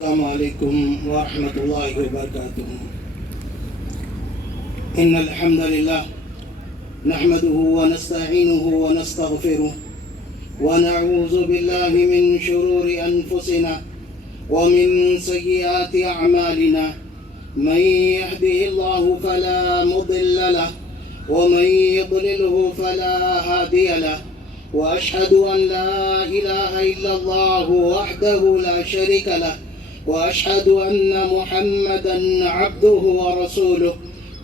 السلام عليكم ورحمة الله وبركاته. إن الحمد لله نحمده ونستعينه ونستغفره ونعوذ بالله من شرور أنفسنا ومن سيئات أعمالنا. من يهده الله فلا مضل له ومن يضلله فلا هادي له، وأشهد أن لا إله إلا الله وحده لا شريك له، وأشهد أن محمدًا عبده ورسوله.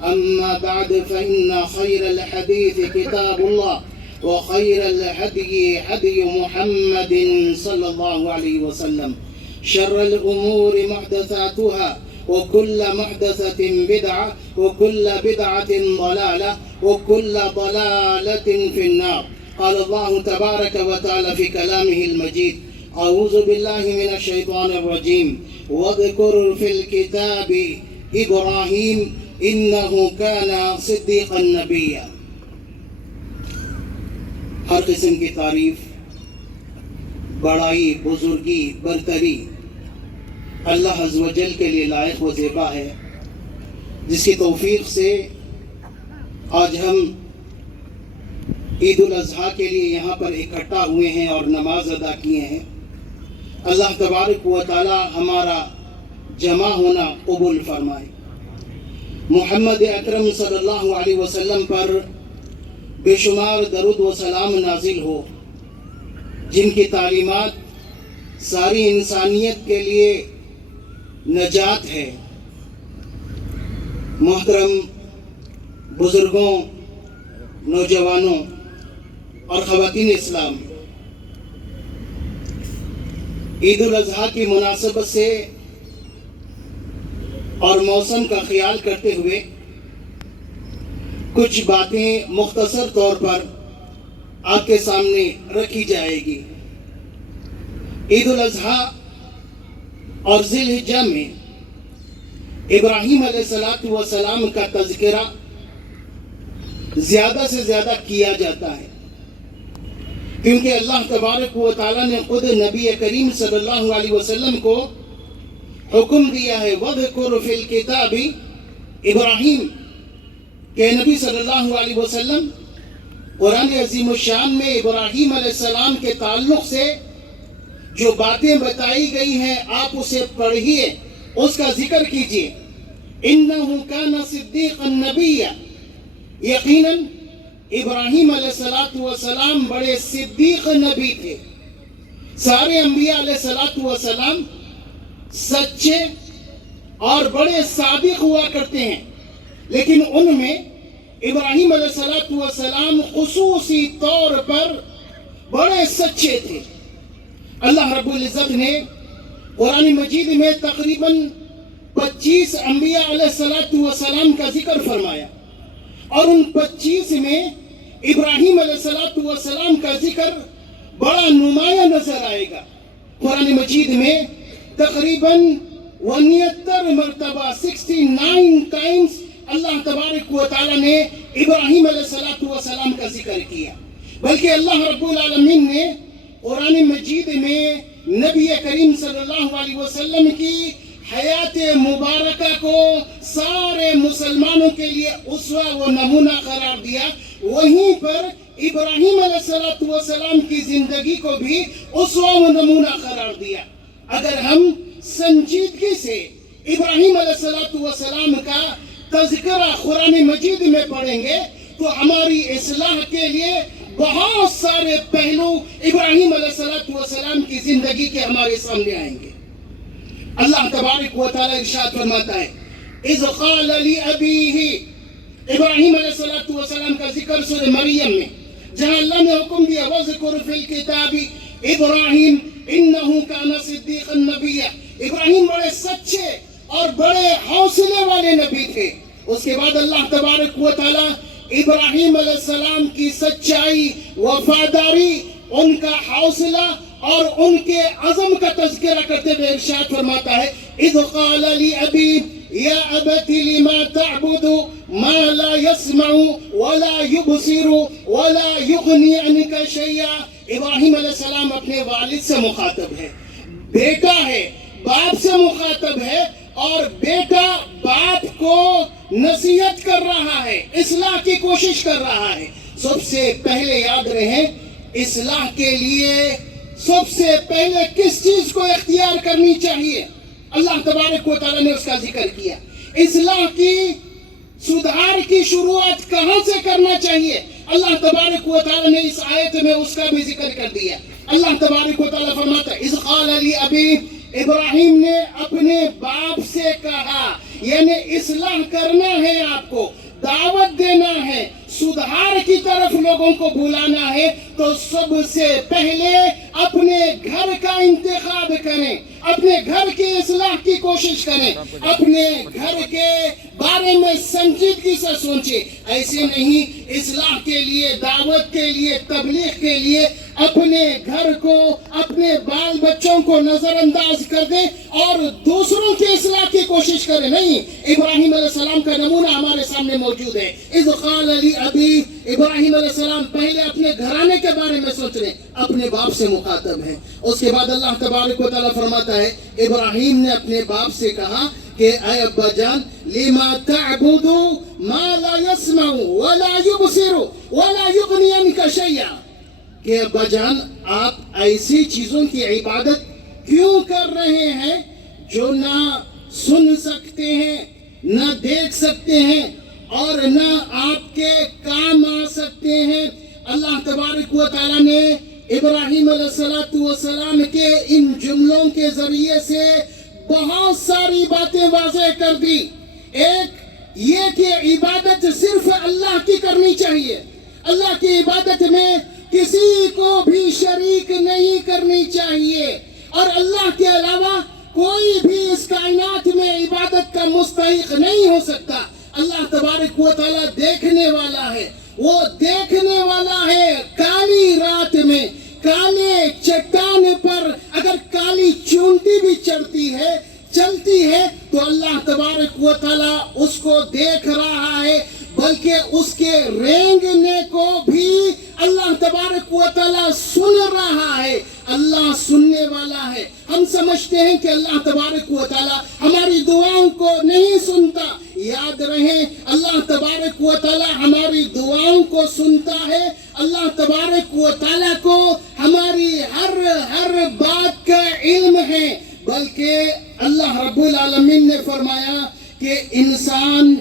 أما بعد، فإن خير الحديث كتاب الله، وخير الهدي هدي محمد صلى الله عليه وسلم. شر الأمور محدثاتها، وكل محدثة بدعة، وكل بدعة ضلالة، وكل ضلالة في النار. قال الله تبارك وتعالى في كلامه المجيد: أعوذ بالله من الشيطان الرجيم. واذكر في الكتاب إبراهيم إنه كان صديقا نبيا. ہر قسم کی تعریف، بڑائی، بزرگی، برتری اللہ عز و جل کے لیے لائق و زیبا ہے، جس کی توفیق سے آج ہم عید الاضحیٰ کے لیے یہاں پر اکٹھا ہوئے ہیں اور نماز ادا کیے ہیں۔ اللہ تبارک و تعالی ہمارا جمع ہونا قبول فرمائے۔ محمد اکرم صلی اللہ علیہ وسلم پر بے شمار درود و سلام نازل ہو، جن کی تعلیمات ساری انسانیت کے لیے نجات ہے۔ محترم بزرگوں، نوجوانوں اور خواتین اسلام، عید الاضحیٰ کی مناسبت سے اور موسم کا خیال کرتے ہوئے کچھ باتیں مختصر طور پر آپ کے سامنے رکھی جائے گی۔ عید الاضحیٰ اور ذی الحجہ میں ابراہیم علیہ السلام کا تذکرہ زیادہ سے زیادہ کیا جاتا ہے، کیونکہ اللہ تبارک و تعالیٰ نے خود نبی کریم صلی اللہ علیہ وسلم کو حکم دیا ہے: وَاذْكُرْ فِي الْكِتَابِ ابراہیم، کہ نبی صلی اللہ علیہ وسلم قرآن عظیم الشان میں ابراہیم علیہ السلام کے تعلق سے جو باتیں بتائی گئی ہیں آپ اسے پڑھیے، اس کا ذکر کیجیے۔ إِنَّهُ كَانَ صِدِّيقًا نَبِيًّا، یقیناً ابراہیم علیہ السلام بڑے صدیق نبی تھے۔ سارے انبیاء علیہ السلام سچے اور بڑے صادق ہوا کرتے ہیں، لیکن ان میں ابراہیم علیہ السلام خصوصی طور پر بڑے سچے تھے۔ اللہ رب العزت نے قرآن مجید میں تقریباً 25 انبیاء علیہ السلام کا ذکر فرمایا، اور ان 25 میں ابراہیم علیہ السلام کا ذکر بڑا نمایاں نظر آئے گا۔ قرآن مجید میں تقریباً 69 مرتبہ 69 ٹائمز اللہ تبارک و تعالیٰ نے ابراہیم علیہ السلام کا ذکر کیا، بلکہ اللہ رب العالمین نے قرآن مجید میں نبی کریم صلی اللہ علیہ وسلم کی حیات مبارکہ کو سارے مسلمانوں کے لیے اسوہ و نمونہ قرار دیا، وہیں پر ابراہیم علیہ السلام کی زندگی کو بھی اسوہ و نمونہ قرار دیا۔ اگر ہم سنجیدگی سے ابراہیم علیہ السلام کا تذکرہ قرآن مجید میں پڑھیں گے تو ہماری اصلاح کے لیے بہت سارے پہلو ابراہیم علیہ السلام کی زندگی کے ہمارے سامنے آئیں گے۔ اللہ تبارک و تعالی ارشاد فرماتا ہے: اذ قال لأبیہ، ابراہیم علیہ السلام کا ذکر سورہ مریم میں، جہاں اللہ نے حکم دیا: وَاذْكُرْ فِي الْكِتَابِ ابراہیم انہ کان صدیقا نبیا، ابراہیم بڑے سچے اور بڑے حوصلے والے نبی تھے۔ اس کے بعد اللہ تبارک و تعالی ابراہیم علیہ السلام کی سچائی، وفاداری، ان کا حوصلہ اور ان کے عزم کا تذکرہ کرتے ہوئے ارشاد فرماتا ہے: اذ قال لأبیہ یا ابت لما تعبد ما لا يسمع ولا يبصر ولا يغني عنك شيئا۔ ابراہیم علیہ السلام اپنے والد سے مخاطب ہے، بیٹا ہے، باپ سے مخاطب ہے اور بیٹا باپ کو نصیحت کر رہا ہے، اصلاح کی کوشش کر رہا ہے. سب سے پہلے یاد رہے اصلاح کے لیے سب سے پہلے کس چیز کو اختیار کرنی چاہیے؟ اللہ تبارک و تعالیٰ نے اس کا ذکر کیا. اصلاح کی سدھار کی شروعات کہاں سے کرنا چاہیے؟ اللہ تبارک و تعالیٰ نے اس آیت میں اس کا بھی ذکر کر دیا. اللہ تبارک و تعالیٰ فرماتا ہے اذ قال لی ابی، ابراہیم نے اپنے باپ سے کہا، یعنی اصلاح کرنا ہے، آپ کو دعوت دینا ہے، سدھار کی طرف لوگوں کو بلانا ہے، تو سب سے پہلے اپنے گھر کا انتخاب کریں، اپنے گھر کی اصلاح کی کوشش کریں، اپنے گھر کے بارے میں سنجیدگی سے سوچیں. ایسے نہیں اصلاح کے لیے، دعوت کے لیے، تبلیغ کے لیے اپنے گھر کو، اپنے بال بچوں کو نظر انداز کر دیں اور دوسروں کی اصلاح کی کوشش کریں. نہیں، ابراہیم علیہ السلام کا نمونہ ہمارے سامنے موجود ہے. اذ قال لی ابی، ابراہیم علیہ السلام پہلے اپنے گھرانے کے بارے میں سوچ رہے، اپنے باپ سے مخاطب ہے. اس کے بعد اللہ تبارک و تعالیٰ فرماتا ہے ابراہیم نے اپنے باپ سے کہا کہ اے ابا جان لما تعبد ما لا يسمع ولا يبصر ولا يغني عنك شيئا، کہ ابا جان آپ ایسی چیزوں کی عبادت کیوں کر رہے ہیں جو نہ سن سکتے ہیں، نہ دیکھ سکتے ہیں اور نہ آپ کے کام آ سکتے ہیں. اللہ تبارک و تعالیٰ نے ابراہیم علیہ السلام کے ان جملوں کے ذریعے سے بہت ساری باتیں واضح کر دی. ایک یہ کہ عبادت صرف اللہ کی کرنی چاہیے، اللہ کی عبادت میں کسی کو بھی شریک نہیں کرنی چاہیے، اور اللہ کے علاوہ کوئی بھی اس کائنات میں عبادت کا مستحق نہیں ہو سکتا. اللہ تبارک و تعالیٰ دیکھنے والا ہے، وہ دیکھنے والا ہے. کالی رات میں کالے چٹان پر اگر کالی چونٹی بھی چلتی ہے تو اللہ تبارک و تعالیٰ اس کو دیکھ رہا ہے، بلکہ اس کے رینگنے کو بھی اللہ تبارک و تعالیٰ سن رہا ہے. اللہ سننے والا ہے. ہم سمجھتے ہیں کہ اللہ تبارک و تعالیٰ ہماری دعاؤں کو نہیں سنتا. یاد رہے اللہ تبارک و تعالیٰ ہماری دعاؤں کو سنتا ہے. اللہ تبارک و تعالیٰ کو ہماری ہر بات کا علم ہے، بلکہ اللہ رب العالمین نے فرمایا کہ انسان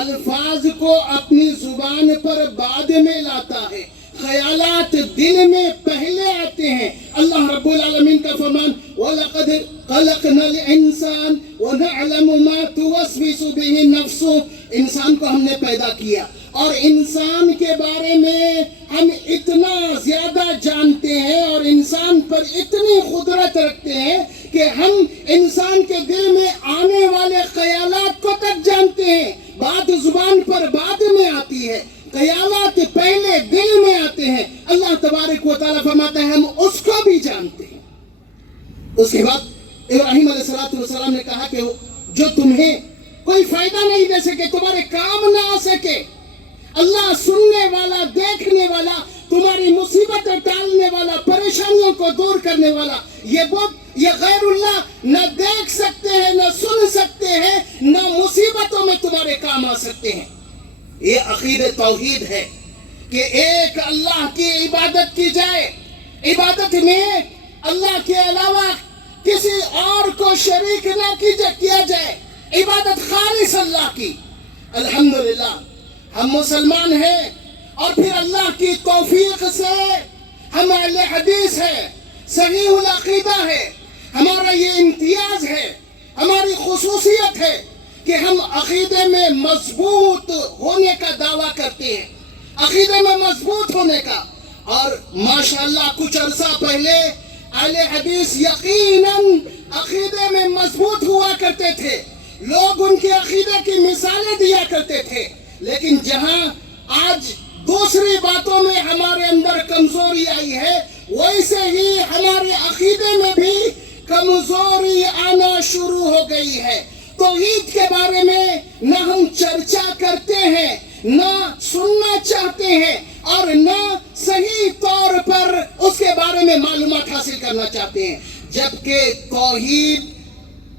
الفاظ کو اپنی زبان پر بعد میں لاتا ہے، خیالات دل میں پہلے آتے ہیں. اللہ رب العالمین کا فرمان وَلَقَدْ خَلَقْنَا الْإِنسَانَ وَنَعْلَمُ مَا تُوَسْوِسُ بِهِ نَفْسُهُ، انسان کو ہم نے پیدا کیا اور انسان کے بارے میں ہم اتنا زیادہ جانتے ہیں اور انسان پر اتنی قدرت رکھتے ہیں کہ ہم انسان کے دل میں آنے والے خیالات کو تک جانتے ہیں. بات زبان پر بعد میں آتی ہے، خیالات پہلے دل میں آتے ہیں. اللہ تبارک و تعالیٰ فرماتا ہے ہم اس کو بھی جانتے ہیں. اس کے بعد ابراہیم علیہ السلام نے کہا کہ جو تمہیں کوئی فائدہ نہیں دے سکے، تمہارے کام نہ آ سکے، اللہ سننے والا، دیکھنے والا، تمہاری مصیبتیں ٹالنے والا، پریشانیوں کو دور کرنے والا، یہ غیر اللہ نہ دیکھ سکتے ہیں، نہ سن سکتے ہیں، نہ مصیبتوں میں تمہارے کام آ سکتے ہیں. یہ عقید توحید ہے کہ ایک اللہ کی عبادت کی جائے، عبادت میں اللہ کے علاوہ کسی اور کو شریک نہ کیا جائے، عبادت خالص اللہ کی. الحمدللہ ہم مسلمان ہیں اور پھر اللہ کی توفیق سے ہم اہل حدیث ہیں، صحیح العقیدہ ہے. ہمارا یہ امتیاز ہے، ہماری خصوصیت ہے کہ ہم عقیدے میں مضبوط ہونے کا دعویٰ کرتے ہیں، عقیدے میں مضبوط ہونے کا. اور ماشاءاللہ کچھ عرصہ پہلے اہل حدیث یقیناً عقیدے میں مضبوط ہوا کرتے تھے، لوگ ان کے عقیدے کی مثالیں دیا کرتے تھے. لیکن جہاں آج دوسری باتوں میں ہمارے اندر کمزوری آئی ہے، ویسے ہی ہمارے عقیدے میں بھی کمزوری آنا شروع ہو گئی ہے. توحید کے بارے میں نہ ہم چرچا کرتے ہیں، نہ سننا چاہتے ہیں، اور نہ صحیح طور پر اس کے بارے میں معلومات حاصل کرنا چاہتے ہیں. جبکہ توحید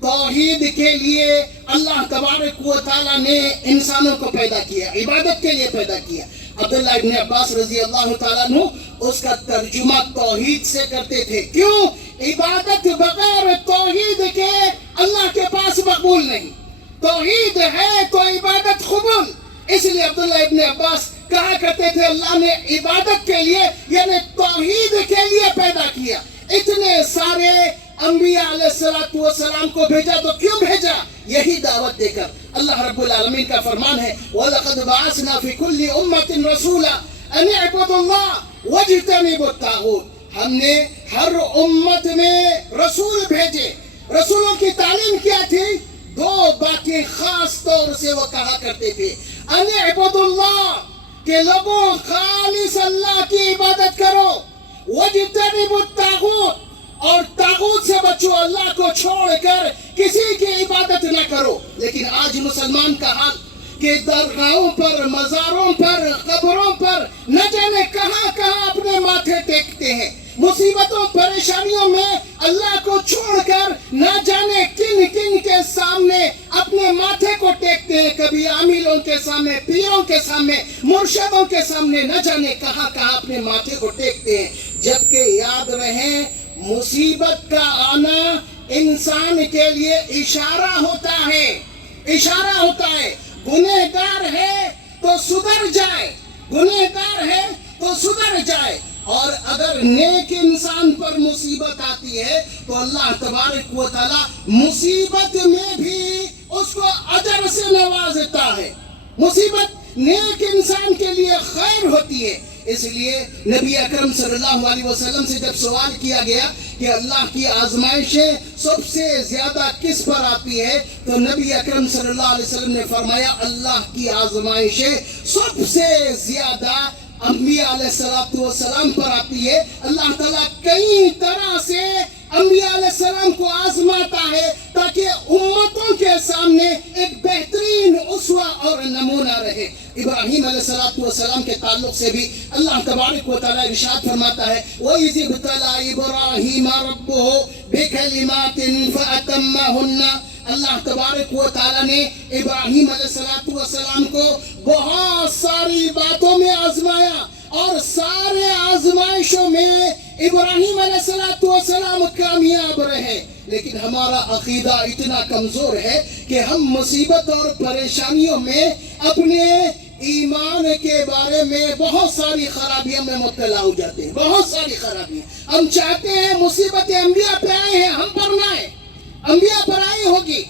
توحید کے لیے اللہ تبارک و تعالیٰ نے انسانوں کو پیدا کیا، عبادت کے لیے پیدا کیا۔ عبداللہ ابن عباس رضی اللہ تعالیٰ عنہ اس کا ترجمہ توحید سے کرتے تھے۔ کیوں؟ عبادت بغیر توحید کے اللہ کے پاس مقبول نہیں، توحید ہے تو عبادت قبول۔ اس لیے عبداللہ ابن عباس کہا کرتے تھے اللہ نے عبادت کے لیے یعنی توحید کے لیے پیدا کیا۔ اتنے سارے انبیاء علیہ السلام کو بھیجا تو کیوں بھیجا؟ یہی دعوت دے کر۔ اللہ رب العالمین کا فرمان ہے وَلَقَدْ بَعَثْنَا فِي كُلِّ أُمَّةٍ رَسُولًا أَنِ اعْبُدُوا اللَّهَ وَاجْتَنِبُوا الطَّاغُوتَ۔ ہم نے ہر امت میں رسول بھیجے۔ رسولوں کی تعلیم کیا تھی؟ دو باتیں خاص طور سے وہ کہا کرتے تھے، أَنِ اعْبُدُوا اللَّهَ کہ لوگوں خالص اللہ کی عبادت کرو، وَاجْتَنِبُوا الطَّاغُوتَ اور طاغوت سے بچو، اللہ کو چھوڑ کر کسی کی عبادت نہ کرو۔ لیکن آج مسلمان کا حال کہ درگاہوں پر، مزاروں پر، قبروں پر نہ جانے کہاں کہاں اپنے ماتھے ٹیکتے ہیں، مصیبتوں پریشانیوں میں اللہ کو چھوڑ کر نہ جانے کن کن کے سامنے اپنے ماتھے کو ٹیکتے ہیں، کبھی عاملوں کے سامنے، پیروں کے سامنے، مرشدوں کے سامنے، نہ جانے کہاں کہاں اپنے ماتھے کو ٹیکتے ہیں۔ جبکہ یاد رہیں مصیبت کا آنا انسان کے لیے اشارہ ہوتا ہے، اشارہ ہوتا ہے۔ گنہگار ہے تو سدھر جائے، گنہگار ہے تو سدھر جائے۔ اور اگر نیک انسان پر مصیبت آتی ہے تو اللہ تبارک و تعالیٰ مصیبت میں بھی اس کو اجر سے نوازتا ہے۔ مصیبت نیک انسان کے لیے خیر ہوتی ہے۔ اس لیے نبی اکرم صلی اللہ علیہ وسلم سے جب سوال کیا گیا کہ اللہ کی آزمائشیں سب سے زیادہ کس پر آتی ہے تو نبی اکرم صلی اللہ علیہ وسلم نے فرمایا اللہ کی آزمائشیں سب سے زیادہ انبیاء علیہ السلام پر آتی ہے۔ اللہ تعالیٰ کئی طرح سے انبیاء علیہ السلام کو آزماتا ہے تاکہ امتوں کے سامنے ایک بہترین اسوہ اور نمونہ رہے۔ ابراہیم علیہ السلام کے تعلق سے بھی اللہ تبارک و تعالیٰ ارشاد فرماتا ہے وَإِذِ ابْتَلَىٰ إِبْرَاهِيمَ رَبُّهُ بِكَلِمَاتٍ فَأَتَمَّهُنَّ۔ اللہ تبارک و تعالیٰ نے ابراہیم علیہ السلام کو بہت ساری باتوں میں آزمایا اور سارے آزمائشوں میں ابراہیم علیہ السلام کامیاب رہے۔ لیکن ہمارا عقیدہ اتنا کمزور ہے کہ ہم مصیبت اور پریشانیوں میں اپنے ایمان کے بارے میں بہت ساری خرابیوں میں مبتلا ہو جاتے ہیں، بہت ساری خرابیاں۔ ہم چاہتے ہیں مصیبتیں انبیاء پہ آئے ہیں ہم پر نہ آئے، انبیاء پر آئی ہوگی،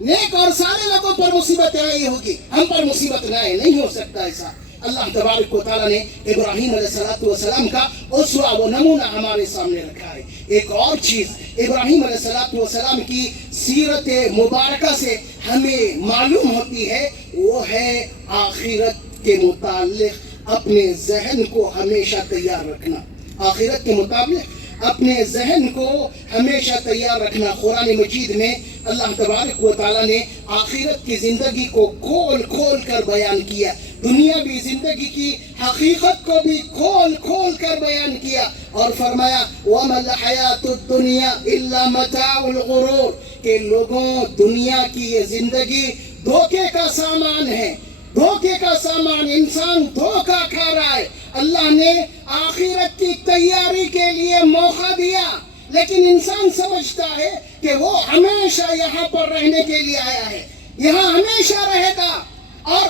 نیک اور سارے لوگوں پر مصیبتیں آئی ہوگی، ہم پر مصیبت نہ آئے، نہیں ہو سکتا ایسا۔ اللہ تبارک و تعالیٰ نے ابراہیم علیہ السلام کا اسوہ و نمونہ ہمارے سامنے رکھا ہے۔ ایک اور چیز ابراہیم علیہ السلام کی سیرت مبارکہ سے ہمیں معلوم ہوتی ہے، وہ ہے آخرت کے متعلق اپنے ذہن کو ہمیشہ تیار رکھنا۔ آخرت کے متعلق اپنے ذہن کو ہمیشہ تیار رکھنا۔ قرآن مجید میں اللہ تبارک و تعالیٰ نے آخرت کی زندگی کو کھول کھول کر بیان کیا، دنیاوی زندگی کی حقیقت کو بھی کھول کھول کر بیان کیا اور فرمایا وَمَا الْحَيَاةُ الدُّنْيَا إِلَّا مَتَاعُ الْغُرُورِ کہ لوگوں دنیا کی یہ زندگی دھوکے کا سامان ہے، دھوکے کا سامان، انسان دھوکہ کھا رہا ہے۔ اللہ نے آخرت کی تیاری کے لیے موقع دیا لیکن انسان سمجھتا ہے کہ وہ ہمیشہ یہاں پر رہنے کے لیے آیا ہے، یہاں ہمیشہ رہے گا اور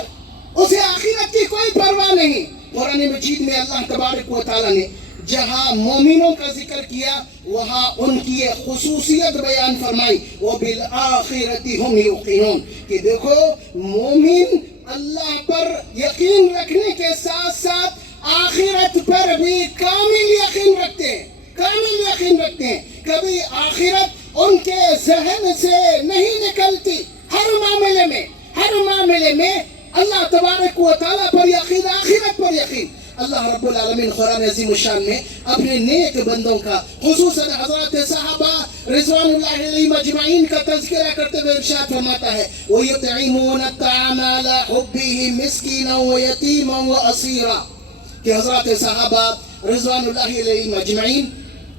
اسے آخرت کی کوئی پرواہ نہیں۔ قرآن مجید میں اللہ تبارک و تعالیٰ نے جہاں مومنوں کا ذکر کیا وہاں ان کی ایک خصوصیت بیان فرمائی وَبِالْآخِرَةِ هُمْ يُوقِنُونَ کہ دیکھو مومن اللہ پر یقین رکھنے کے ساتھ ساتھ آخرت پر بھی کامل یقین رکھتے ہیں، کامل یقین رکھتے ہیں۔ کبھی آخرت ان کے ذہن سے نہیں نکلتی، ہر معاملے میں اللہ تبارک و تعالیٰ پر یقین، آخرت پر یقین۔ اللہ رب العالمین قرآن عظیم الشان میں اپنے نیک بندوں کا خصوصاً حضرات صحابہ رضوان اللہ علیہم اجمعین کا تذکرہ کرتے ہوئے ارشاد فرماتا ہے وَيُطْعِمُونَ الطَّعَامَ عَلَىٰ حُبِّهِ مِسْكِينًا وَيَتِيمًا وَأَسِيرًا کہ حضرات صحابہ رضوان اللہ علیہم اجمعین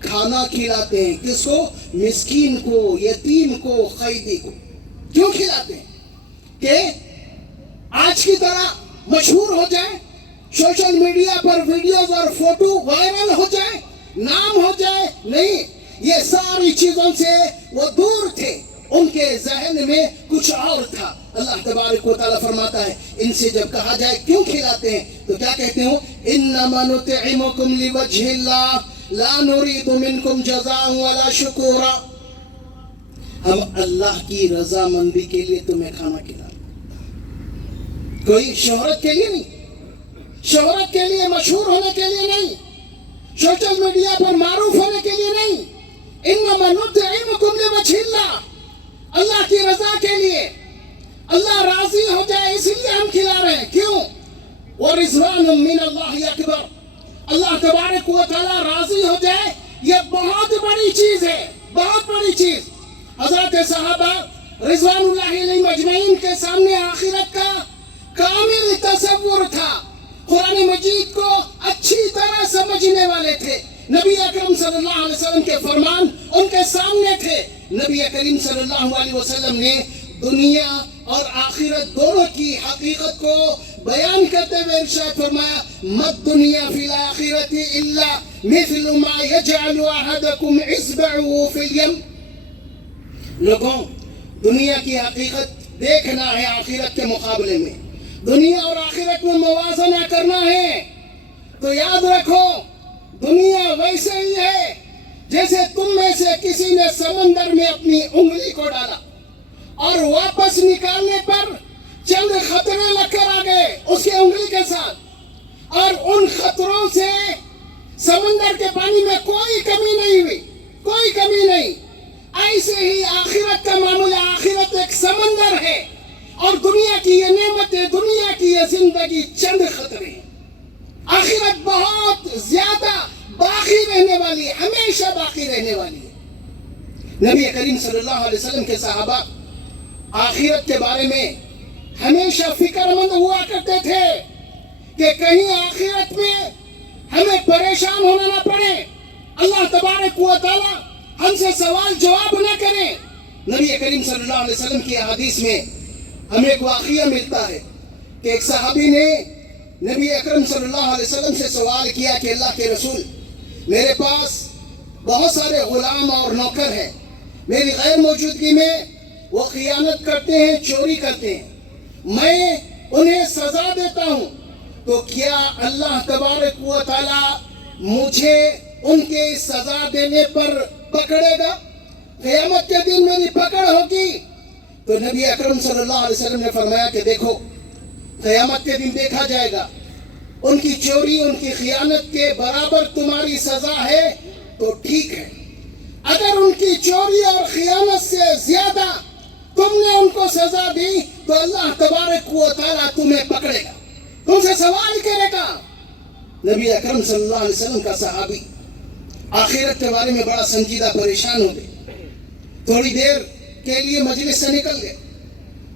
کھانا کھلاتے ہیں. کس کو؟ مسکین کو, یتیم کو, قیدی کو. کیوں کھلاتے ہیں؟ کہ آج کی طرح مشہور ہو جائے, سوشل میڈیا پر ویڈیوز اور فوٹو وائرل ہو جائے, نام ہو جائے. نہیں, یہ ساری چیزوں سے وہ دور تھے, ان کے ذہن میں کچھ اور تھا. اللہ تبارک و تعالیٰ فرماتا ہے ان سے جب کہا جائے کیوں کھلاتے ہیں تو کیا کہتے ہو؟ انما نطعمکم لوجہ اللہ لا نرید منکم جزاء ولا شکورا. ہم اللہ کی رضامندی کے لیے تمہیں کھانا کھلاتے, کوئی شہرت کے لیے نہیں, شہرت کے لیے, مشہور ہونے کے لیے نہیں, سوشل میڈیا پر معروف ہونے کے لیے نہیں. انما نطعمکم لوجہ اللہ, اللہ کی رضا کے لیے, اللہ راضی ہو جائے اس لیے ہم کھلا رہے ہیں. کیوں؟ وَرِضْوَانٌ مِّنَ اللَّهِ أَكْبَرُ, اللہ تبارک و تعالیٰ راضی ہو جائے یہ بہت بڑی چیز ہے, بہت بڑی چیز. حضرت صحابہ رضوان اللہ علیہم اجمعین کے سامنے آخرت کا کامل تصور تھا, قرآن مجید کو اچھی طرح سمجھنے والے تھے. نبی اکرم صلی اللہ علیہ وسلم کے فرمان ان کے سامنے تھے. نبی کریم صلی اللہ علیہ وسلم نے دنیا اور آخرت دونوں کی حقیقت کو بیان کرتے ہوئے ارشاد فرمایا مد دنیا فی الآخرت الا مثل ما یجعل احدکم اصبعه فی الیم. لوگوں, دنیا کی حقیقت دیکھنا ہے آخرت کے مقابلے میں, دنیا اور آخرت میں موازنہ کرنا ہے. تو یاد رکھو دنیا ویسے ہی ہے جیسے تم میں سے کسی نے سمندر میں اپنی انگلی کو ڈالا اور واپس نکالنے پر چند خطرے لگ کر آ گئے اس کی انگلی کے ساتھ, اور ان خطروں سے سمندر کے پانی میں کوئی کمی نہیں ہوئی, کوئی کمی نہیں. ایسے ہی آخرت کا معاملہ, آخرت ایک سمندر ہے اور دنیا کی یہ نعمتیں, دنیا کی یہ زندگی چند خطرے ہیں. آخرت بہت زیادہ باقی رہنے والی ہے, ہمیشہ باقی رہنے والی ہے. نبی کریم صلی اللہ علیہ وسلم کے صحابہ آخرت کے بارے میں ہمیشہ فکر مند ہوا کرتے تھے کہ کہیں آخرت میں ہمیں پریشان ہونا نہ پڑے, اللہ تبارک و تعالیٰ ہم سے سوال جواب نہ کریں. نبی کریم صلی اللہ علیہ وسلم کی حدیث میں ہمیں ایک واقعہ ملتا ہے کہ ایک صحابی نے نبی اکرم صلی اللہ علیہ وسلم سے سوال کیا کہ اللہ کے رسول, میرے پاس بہت سارے غلام اور نوکر ہیں, میری غیر موجودگی میں وہ خیانت کرتے ہیں, چوری کرتے ہیں, میں انہیں سزا دیتا ہوں, تو کیا اللہ تبارک و تعالیٰ مجھے ان کے سزا دینے پر پکڑے گا؟ قیامت کے دن میری پکڑ ہوگی؟ تو نبی اکرم صلی اللہ علیہ وسلم نے فرمایا کہ دیکھو قیامت کے دن دیکھا جائے گا, ان کی چوری, ان کی خیانت کے برابر تمہاری سزا ہے تو ٹھیک ہے, اگر ان کی چوری اور خیانت سے زیادہ تم نے ان کو سزا دی تو اللہ تبارک و تعالیٰ تمہیں پکڑے گا, تم سے سوال کرے گا. نبی اکرم صلی اللہ علیہ وسلم کا صحابی آخرت کے بارے میں بڑا سنجیدہ پریشان ہو گئے. تھوڑی دیر کے لیے مجلس سے نکل گئے,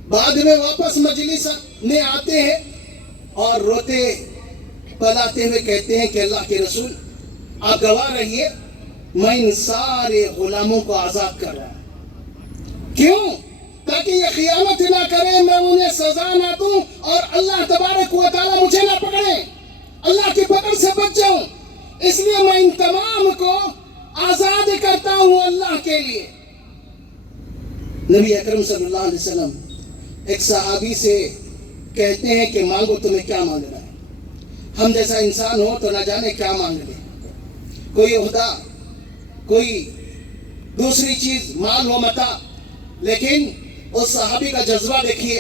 بعد میں واپس مجلس میں آتے ہیں اور روتے پلاتے ہوئے کہتے ہیں کہ اللہ کے رسول آپ گواہ رہیے, میں ان سارے غلاموں کو آزاد کر رہا ہوں. کیوں؟ تاکہ یہ خیانت نہ کریں, میں انہیں سزا نہ دوں اور اللہ تبارک و تعالیٰ مجھے نہ پکڑے, اللہ کی پکڑ سے بچ جاؤں. اس لیے میں ان تمام کو آزاد کرتا ہوں اللہ کے لیے. نبی اکرم صلی اللہ علیہ وسلم ایک صحابی سے کہتے ہیں کہ مانگو, تمہیں کیا مانگنا ہے؟ ہم جیسا انسان ہو تو نہ جانے کیا مانگ لے, کوئی عہدہ, کوئی دوسری چیز, مال و متاع. لیکن اس صحابی کا جذبہ دیکھیے,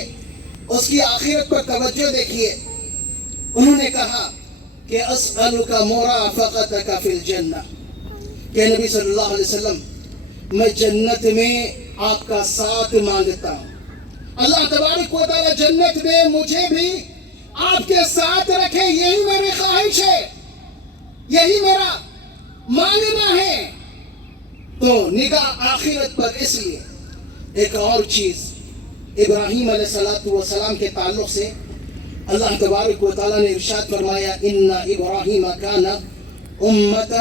اس کی آخرت پر توجہ دیکھیے. انہوں نے کہا کہ اسألک مرافقتک فی الجنہ, کہ نبی صلی اللہ علیہ وسلم میں جنت میں آپ کا ساتھ مانگتا ہوں, اللہ تبارک و تعالیٰ جنت میں مجھے بھی آپ کے ساتھ رکھے, یہی میری خواہش ہے, یہی میرا مانگنا ہے. تو نگاہ آخرت پر اس لیے. ایک اور چیز, ابراہیم علیہ السلام کے تعلق سے اللہ تبارک و تعالیٰ نے ارشاد فرمایا ان ابراہیم کان امۃ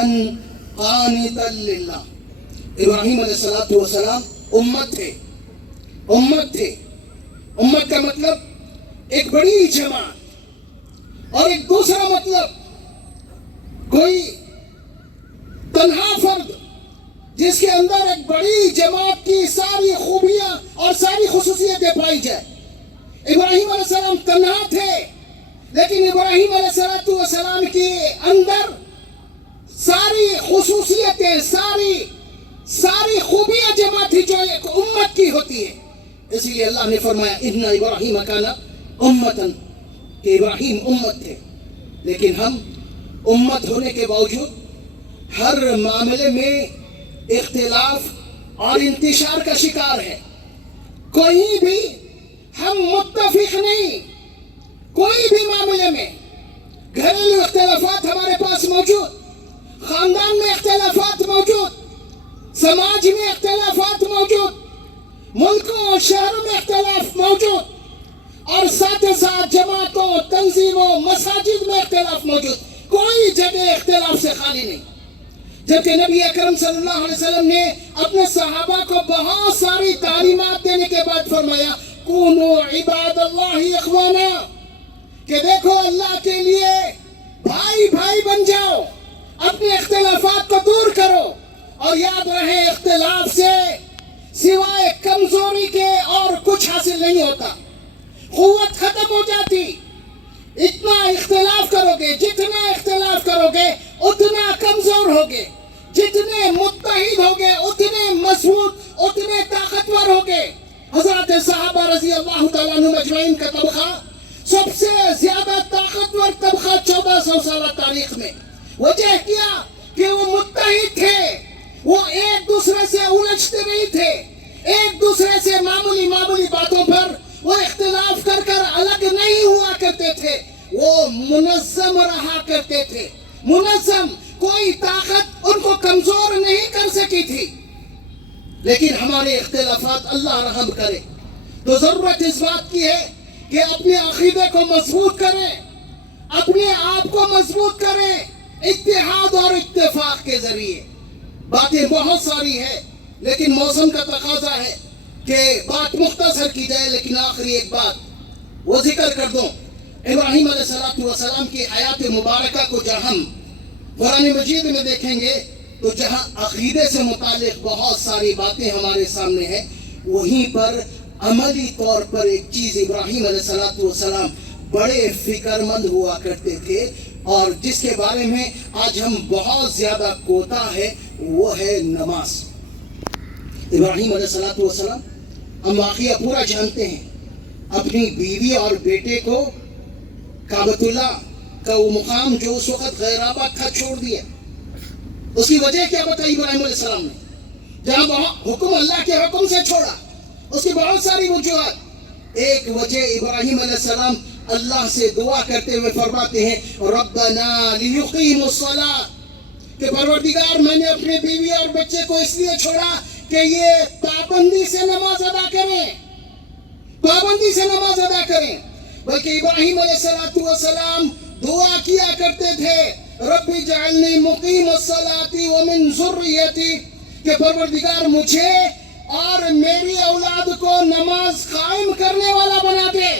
قانتا للہ. ابراہیم علیہ السلام امت تھے. امت کا مطلب ایک بڑی جماعت, اور ایک دوسرا مطلب کوئی تنہا فرد جس کے اندر ایک بڑی جماعت کی ساری خوبیاں اور ساری خصوصیتیں پائی جائے. ابراہیم علیہ السلام تنہا تھے, لیکن ابراہیم علیہ السلام کے اندر ساری خصوصیتیں, ساری خوبیاں جمع تھی جو ایک امت کی ہوتی ہے. اس لیے اللہ نے فرمایا ان ابراہیم کان امتن, کہ ابراہیم امت تھے. لیکن ہم امت ہونے کے باوجود ہر معاملے میں اختلاف اور انتشار کا شکار ہے. کوئی بھی ہم متفق نہیں, کوئی بھی معاملے میں. گھریلو اختلافات ہمارے پاس موجود, خاندان میں اختلافات موجود, سماج میں اختلافات موجود, ملکوں اور شہروں میں اختلاف موجود, اور ساتھ ساتھ جماعتوں, تنظیموں, مساجد میں اختلاف موجود. کوئی جگہ اختلاف سے خالی نہیں. جبکہ نبی اکرم صلی اللہ علیہ وسلم نے اپنے صحابہ کو بہت ساری تعلیمات دینے کے بعد فرمایا کونوا عباد اللہ اخوانا, کہ دیکھو اللہ کے لیے بھائی بن جاؤ, اپنے اختلافات کو دور کرو, اور یاد رہے اختلاف سے سوائے کمزوری کے اور کچھ حاصل نہیں ہوتا. قوت ختم ہو جاتی. اتنا اختلاف کرو گے, جتنا اختلاف کرو گے اتنا کمزور ہوگے. جتنے متحد ہوگے اتنے مضبوط, اتنے طاقتور ہوگے. حضرات صحابہ رضی اللہ تعالیٰ عنہ اجمعین کا طبقہ سب سے زیادہ طاقتور طبقہ 1400 سالہ تاریخ میں. وجہ کیا کہ وہ متحد تھے, وہ ایک دوسرے سے الجھتے نہیں تھے, ایک دوسرے سے معمولی باتوں پر وہ اختلاف کر الگ نہیں ہوا کرتے تھے. وہ منظم رہا کرتے تھے, منظم. کوئی طاقت ان کو کمزور نہیں کر سکی تھی. لیکن ہمارے اختلافات, اللہ رحم کرے, تو ضرورت اس بات کی ہے کہ اپنے عقیدے کو مضبوط کریں, اپنے آپ کو مضبوط کریں اتحاد اور اتفاق کے ذریعے. باتیں بہت ساری ہیں, لیکن موسم کا تقاضا ہے کہ بات مختصر کی جائے. لیکن آخری ایک بات وہ ذکر کر دوں. ابراہیم علیہ السلام کی حیات مبارکہ کو جہاں ہم قرآن مجید میں دیکھیں گے تو جہاں عقیدے سے متعلق بہت ساری باتیں ہمارے سامنے ہیں, وہیں پر عملی طور پر ایک چیز ابراہیم علیہ السلام بڑے فکر مند ہوا کرتے تھے, اور جس کے بارے میں آج ہم بہت زیادہ کوتاہ ہے, وہ ہے نماز. ابراہیم علیہ السلام, ہم واقعہ پورا جانتے ہیں, اپنی بیوی اور بیٹے کو کعبۃ اللہ کا وہ مقام جو اس وقت غیر آباد تھا چھوڑ دیا. اس کی وجہ کیا بتائی ابراہیم علیہ السلام نے؟ جہاں حکم اللہ کے حکم سے چھوڑا, اس کی بہت ساری وجوہات. ایک وجہ ابراہیم علیہ السلام اللہ سے دعا کرتے ہوئے فرماتے ہیں ربنا لیقیموا الصلاۃ, کہ پروردگار میں نے اپنے بیوی اور بچے کو اس لیے چھوڑا کہ یہ پابندی سے نماز ادا کریں. بلکہ ابراہیم علیہ السلام دعا کیا کرتے تھے رب اجعلنی مقیم الصلاۃ ومن ذریتی, کہ پروردگار مجھے اور میری اولاد کو نماز قائم کرنے والا بنا دے,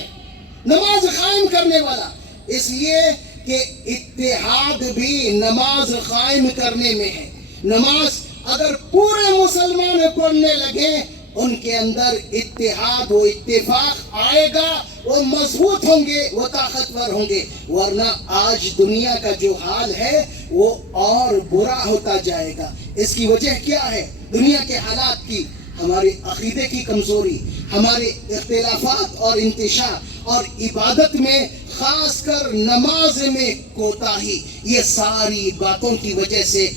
نماز قائم کرنے والا. اس لیے کہ اتحاد بھی نماز قائم کرنے میں ہے. نماز اگر پورے مسلمان پڑھنے لگے, ان کے اندر اتحاد و اتفاق آئے گا, وہ مضبوط ہوں گے, وہ طاقتور ہوں گے. ورنہ آج دنیا کا جو حال ہے وہ اور برا ہوتا جائے گا. اس کی وجہ کیا ہے؟ دنیا کے حالات کی, ہمارے عقیدے کی کمزوری, ہمارے اختلافات اور انتشار, اور عبادت میں خاص کر نماز میں کوتاہی. یہ ساری باتوں کی وجہ سے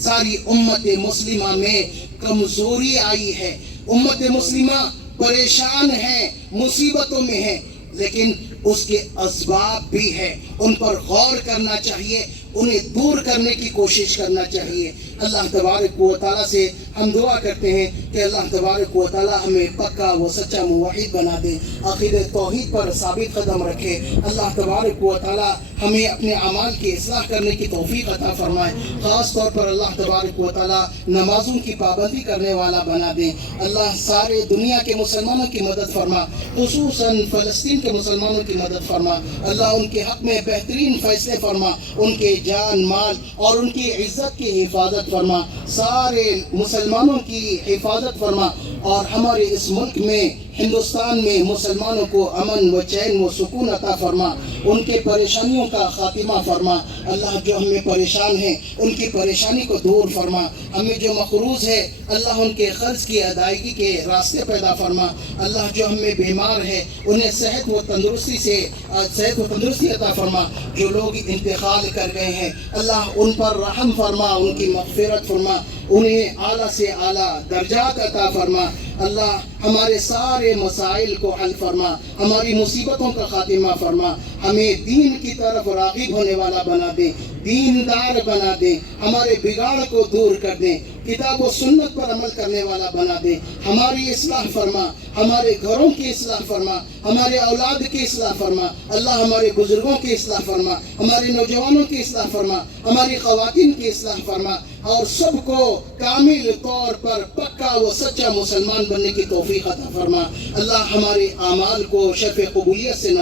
ساری امت مسلمہ میں کمزوری آئی ہے. امت مسلمہ پریشان ہے, مصیبتوں میں ہے, لیکن اس کے اسباب بھی ہیں, ان پر غور کرنا چاہیے, انہیں دور کرنے کی کوشش کرنا چاہیے. اللہ تبارک و تعالیٰ سے ہم دعا کرتے ہیں کہ اللہ تبارک و تعالی ہمیں پکا و سچا موحد بنا دے، عقیدہ توحید پر ثابت قدم رکھے۔ اللہ تبارک و تعالی ہمیں اپنے اعمال کی اصلاح کرنے کی توفیق عطا فرمائے۔ خاص طور پر اللہ تبارک و تعالی نمازوں کی پابندی کرنے والا بنا دے۔ اللہ سارے دنیا کے مسلمانوں کی مدد فرما، خصوصاً فلسطین کے مسلمانوں کی مدد فرما۔ اللہ ان کے حق میں بہترین فیصلے فرما، ان کے جان مال اور ان کی عزت کی حفاظت فرما، سارے مسلمانوں کی حفاظت فرما، اور ہمارے اس ملک میں ہندوستان میں مسلمانوں کو امن و چین و سکون عطا فرما، ان کے پریشانیوں کا خاتمہ فرما۔ اللہ جو ہمیں پریشان ہیں ان کی پریشانی کو دور فرما، ہمیں جو مقروض ہے اللہ ان کے قرض کی ادائیگی کے راستے پیدا فرما۔ اللہ جو ہمیں بیمار ہے انہیں صحت و تندرستی عطا فرما۔ جو لوگ انتقال کر گئے ہیں اللہ ان پر رحم فرما، ان کی مغفرت فرما، انہیں اعلیٰ سے اعلیٰ درجات عطا فرما۔ اللہ ہمارے سارے مسائل کو حل فرما، ہماری مصیبتوں کا خاتمہ فرما، ہمیں دین کی طرف راغب ہونے والا بنا دے، دیندار بنا دے، ہمارے بگاڑ کو دور کر دے، کتاب و سنت پر عمل کرنے والا بنا دے، ہماری اصلاح فرما، ہمارے گھروں کی اصلاح فرما، ہمارے اولاد کی اصلاح فرما۔ اللہ ہمارے بزرگوں کی اصلاح فرما، ہمارے نوجوانوں کی اصلاح فرما، ہماری خواتین کی اصلاح فرما، اور سب کو کامل طور پر پکا و سچا مسلمان بننے کی توفیق عطا فرما۔ اللہ ہمارے اعمال کو شرف قبولیت سے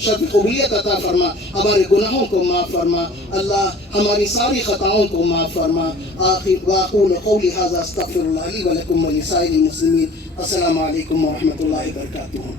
شرف قبولیت عطا فرما، ہمارے گناہوں کو معاف فرما، اللہ ہماری ساری خطاؤں کو معاف فرما۔ آخر واقول قولی ھذا استغفر اللہ لی ولکم ولسائر المسلمین۔ السلام علیکم ورحمۃ اللہ وبرکاتہ۔